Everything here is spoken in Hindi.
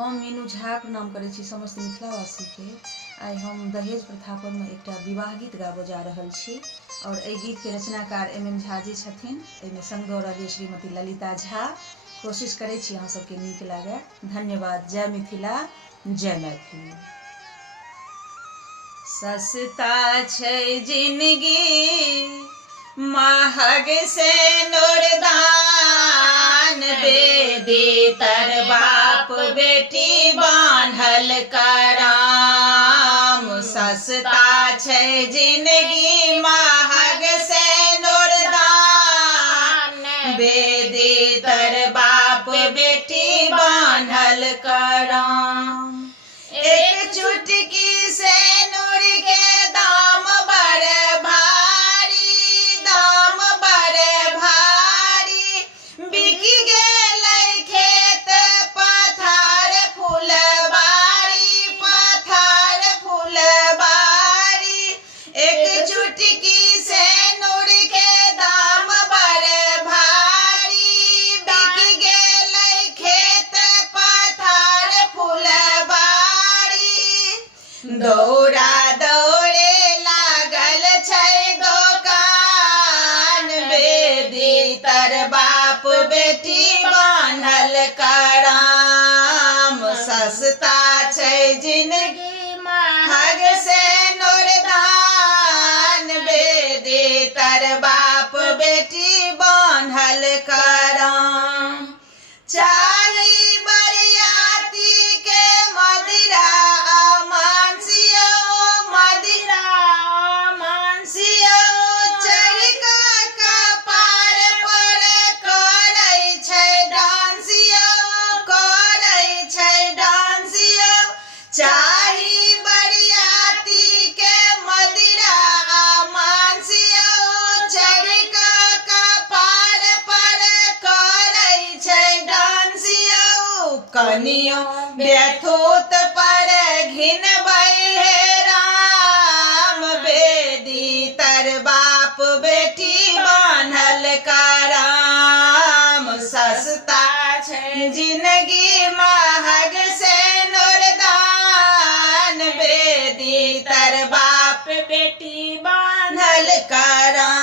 हम मीनू झा प्रणाम करै छी समस्त मिथिलावासी के। आइ हम दहेज प्रथा पर में एकटा विवाह गीत गाबऽ जा रहल छी और एहि गीत के रचनाकार एम झा जी छथिन। एहिमे संग दऽ रहल श्रीमती ललिता झा। कोशिश करै छी अहाँ सबके नीक लागे। धन्यवाद। जय मिथिला, जय मैथिली। सस्ता छै जिंदगी महग से नुरदान, बेदी तर बाप बेटी बान्हल कराम। सस्ता छै जिंदगी महग से नुरदान, बेदी तर बाप बेटी बान्हल कराम। एक चुटकी से नूर के दाम बड़े भारी, दाम बड़े भारी। बिक गेलै खेत पथार फुलबारी, पथार फुलबारी। एक चुटकी से नूर के दाम बड़े भारी, बिक गेलै खेत पथार फुलबारी। दौड़ा दौड़े लागल छै दोकान, बेदी तर बाप बेटी बान्हल कराम। सस्ता छै जिंदगी महग से नुरदान, बेदी तर बाप बेटी बान्हल कराम। चाही बरियाती के मदिरा मांसियो, मदिरा मांसियो। चरका कपार पर करै छै डांसियो, करै छै डांसियो। चाही बरियाती के मदिरा मांसियो, चरका कपार पर करै छै डांसियो। कनियो बेथूत पर घिनबै हे राम, बेदी तर बाप बेटी बान्हल कराम। सस्ता छै जिंदगी महग से नुरदान, बेदी तर बाप बेटी बान्हल कराम।